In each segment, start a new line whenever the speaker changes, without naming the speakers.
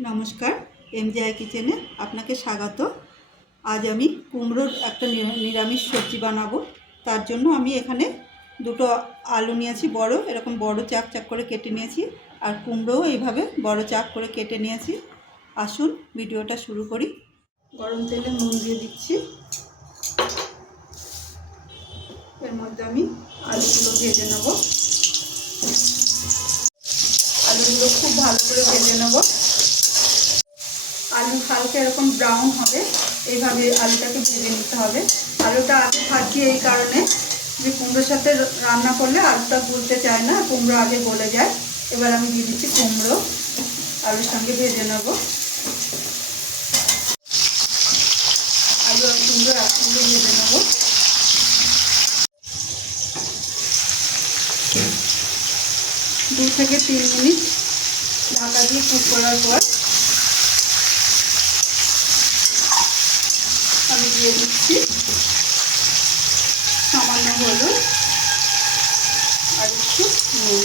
নমস্কার, এমজিআই কিচেনে আপনাকে স্বাগত। আজ আমি কুমড়োর একটা নিরা- নিরামিষ সবজি বানাবো। তার জন্য আমি এখানে দুটো আলু নিয়েছি বড়, এরকম বড় চাক চাক করে কেটে নিয়েছি, আর কুমড়োও এইভাবে বড় চাক করে কেটে নিয়েছি। আসুন ভিডিওটা শুরু করি। গরম তেলে নুন দিয়ে দিচ্ছি। এর মধ্যে আমি আলুগুলো ভেজে নেব। আলুগুলো খুব ভালো করে ভেজে নেব আলু হালকা এরকম ব্রাউন হবে, এইভাবে আলুটাকে ভেজে নিতে হবে। আলুটা আগে ভাজি এই কারণে যে কুমড়োর সাথে রান্না করলে আলুটা গুলতে চায় না, কুমড়ো আগে গলে যায়। এবার আমি দিয়ে দিচ্ছি কুমড়ো, আলুর সঙ্গে ভেজে নেব। আলু কুমড়ো একসঙ্গে ভেজে নেব। দু থেকে তিন মিনিট ঢাকা দিয়ে কুক করার পর আমি দিয়ে দিচ্ছি। সামান্য হলুদ আর একটু নুন।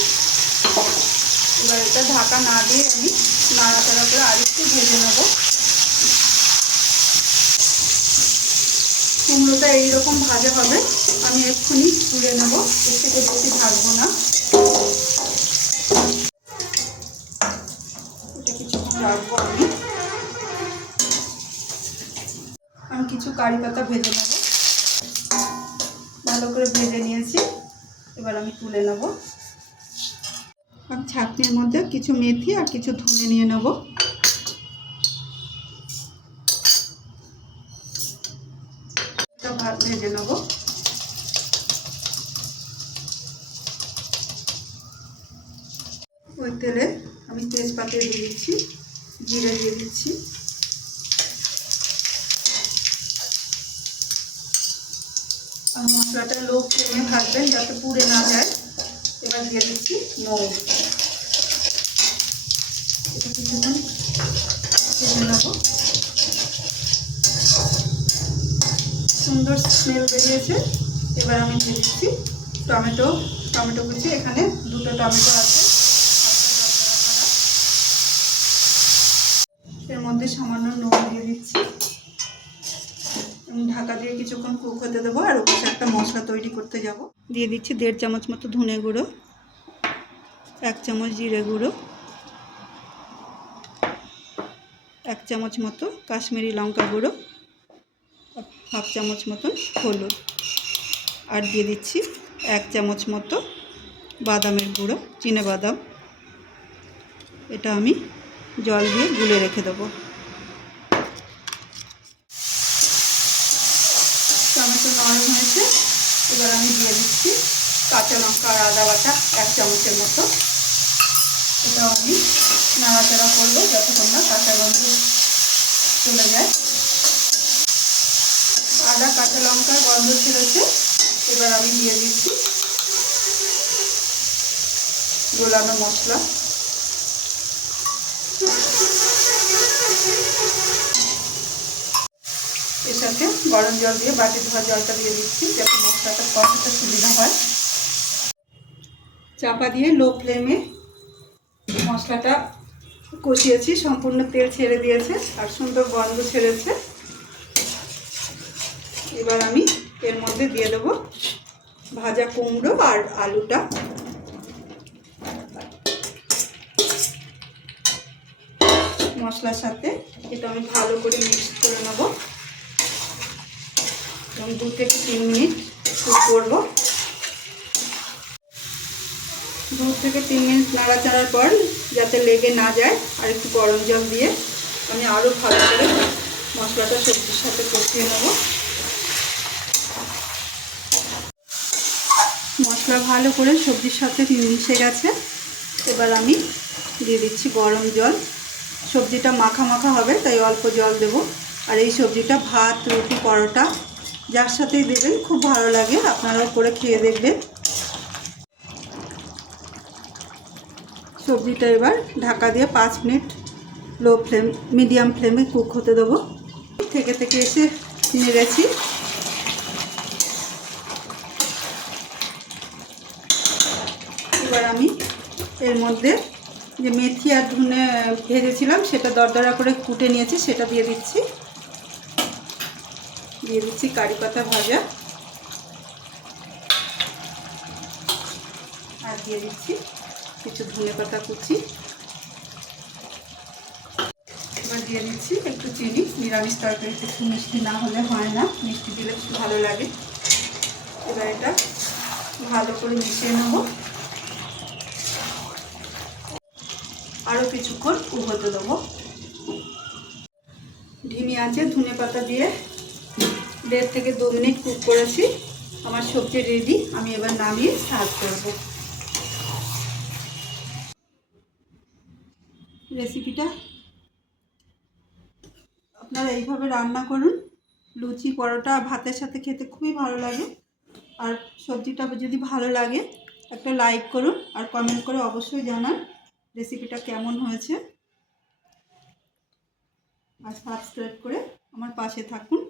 এবার এটা ঢাকা না দিয়ে আমি নাড়াচাড়া করে আর একটু ভেজে নেব। কুমড়োটা এইরকম ভাজা হবে, আমি এক্ষুনি তুলে নেব। এর থেকে বেশি ভাজবো না। আমি কিছু কারি পাতা ভেজে নেব। ভালো করে ভেজে নিয়েছি। এবার আমি তুলে নেব। আমি ছাঁকনির মধ্যে কিছু মেথি আর কিছু ধনে নিয়ে নেব। ভেজে নেব। ওই তেলে আমি তেজপাতা দিয়ে দিচ্ছি, জিরে দিয়ে দিচ্ছি। মশলাটা লো ফ্লেমে ভাজবেন যাতে পুড়ে না যায়। এবার দিয়ে দিচ্ছি মৌ। সুন্দর স্মেল বেরিয়েছে। এবার আমি দিয়ে দিচ্ছি টমেটো। টমেটো কুচি, এখানে দুটো টমেটো আছে। এর মধ্যে সামান্য নুন দিয়ে দিচ্ছি। ঢাকা দিয়ে কিছুক্ষণ কুক হতে দেবো আর ওপাশে একটা মশলা তৈরি করতে যাব। দিয়ে দিচ্ছি দেড় চামচ মতো ধনে গুঁড়ো, এক চামচ জিরে গুঁড়ো, এক চামচ মতো কাশ্মীরি লঙ্কা গুঁড়ো, হাফ চামচ মতন হলুদ। আর দিয়ে দিচ্ছি এক চামচ মতো বাদামের গুঁড়ো, চিনে বাদাম। এটা আমি জল দিয়ে গুলে রেখে দেবো। টমেটো নরম হয়েছে। এবার আমি দিয়ে দিচ্ছি কাঁচা লঙ্কা আর আদা বাটা এক চামচের মতো। এটা আমি নাড়াচাড়া করব যতক্ষণ না কাঁচা গন্ধ চলে যায়। আদা, কাঁচা লঙ্কার গন্ধ ছেড়েছে। এবার আমি দিয়ে দিচ্ছি গোলানো মশলা। সাথে গরম জল দিয়ে বাটি ধোয়া জলটা দিয়ে দিচ্ছি, যাতে মশলাটা কষাতে সুবিধা হয়। চাপা দিয়ে লো ফ্লেমে মশলাটা কষিয়েছি, সম্পূর্ণ তেল ছেড়ে দিয়েছে আর সুন্দর গন্ধ ছেড়েছে। এবার আমি এর মধ্যে দিয়ে দেবো ভাজা কুমড়ো আর আলুটা। মশলার সাথে এটা আমি ভালো করে মিক্স করে নেব। এবং দু থেকে তিন মিনিট কুক করব। দু থেকে তিন মিনিট নাড়াচাড়ার পর যাতে লেগে না যায়, আর একটু গরম জল দিয়ে আমি আরও ভালো করে মশলাটা সবজির সাথে কষিয়ে নেব। মশলা ভালো করে সবজির সাথে মিশে গেছে। এবার আমি দিয়ে দিচ্ছি গরম জল। সবজিটা মাখা মাখা হবে, তাই অল্প জল দেব। আর এই সবজিটা ভাত, রুটি, পরোটা যার সাথেই দেবেন, খুব ভালো লাগে, আপনারাও করে খেয়ে দেখবেন। সবজিটা এবার ঢাকা দিয়ে পাঁচ মিনিট লো ফ্লেম মিডিয়াম ফ্লেমে কুক হতে দেবো। থেকে থেকে এসে নেড়েছি এবার আমি এর মধ্যে যে মেথি আর ধুনে ভেজেছিলাম, সেটা দরদরা করে কুটে নিয়েছি, সেটা দিয়ে দিচ্ছি। দিয়ে দিচ্ছি কারি পাতা ভাজা। আর দিয়ে দিচ্ছি কিছু ধনে পাতা কুচি। এবার দিয়ে দিচ্ছি একটু চিনি, নিরামিষ তরকারিতে একটু মিষ্টি না হলে হয় না, মিষ্টি দিলে একটু ভালো লাগে। এবার এটা ভালো করে মিশিয়ে নেব। আরও কিছুক্ষণ উভতে দেবো। ঢিমি আছে ধনে পাতা দিয়ে। দেড় থেকে দু মিনিট কুক করেছি। আমার সবজি রেডি আমি এবার নামিয়ে সার্ভ করব। রেসিপিটা আপনারা এইভাবে রান্না করুন। লুচি, পরোটা, ভাতের সাথে খেতে খুবই ভালো লাগে। আর সবজিটা যদি ভালো লাগে, একটা লাইক করুন আর কমেন্ট করে অবশ্যই জানান রেসিপিটা কেমন হয়েছে। আর সাবস্ক্রাইব করে আমার পাশে থাকুন।